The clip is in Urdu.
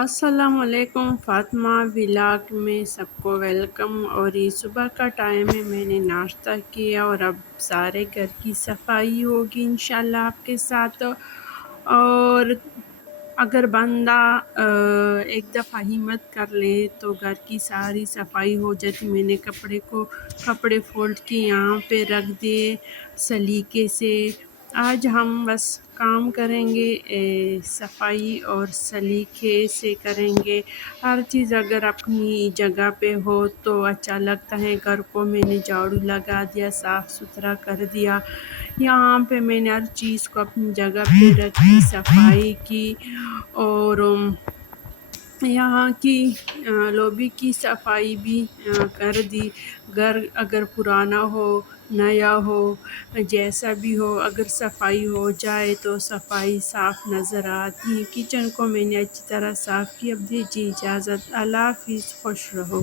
السلام علیکم، فاطمہ ولاگ میں سب کو ویلکم۔ اور یہ صبح کا ٹائم ہے، میں نے ناشتہ کیا اور اب سارے گھر کی صفائی ہوگی انشاءاللہ آپ کے ساتھ۔ اور اگر بندہ ایک دفعہ ہمت کر لے تو گھر کی ساری صفائی ہو جاتی۔ میں نے کپڑے فولڈ کے یہاں پہ رکھ دیے سلیقے سے۔ آج ہم بس کام کریں گے، صفائی اور سلیقے سے کریں گے۔ ہر چیز اگر اپنی جگہ پہ ہو تو اچھا لگتا ہے۔ گھر کو میں نے جھاڑو لگا دیا، صاف ستھرا کر دیا۔ یہاں پہ میں نے ہر چیز کو اپنی جگہ پہ رکھی، صفائی کی، اور یہاں کی لوبی کی صفائی بھی کر دی۔ گھر اگر پرانا ہو، نیا ہو، جیسا بھی ہو، اگر صفائی ہو جائے تو صفائی صاف نظر آتی ہے۔ کچن کو میں نے اچھی طرح صاف کی۔ اب دیجیے اجازت، اللہ حافظ، خوش رہو۔